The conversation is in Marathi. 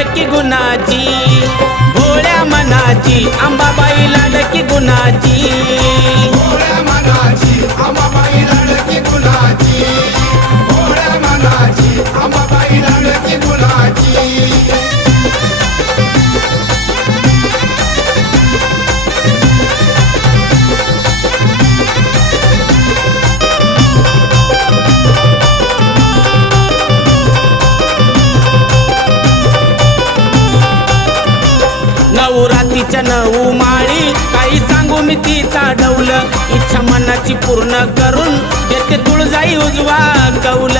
लाडकी गुणाची, भोळ्या मनाची अंबाबाई लाडकी गुणाची, भोळ्या मनाची अंबाबाई लाडकी गुणाची, भोळ्या मनाची अंबाबाई लाडकी गुणाची. नऊ रातीच्या 9 माळी काही सांगू मी तिचा डौल, इच्छा मनाची पूर्ण करून येते तुळजाई उजवा कौल.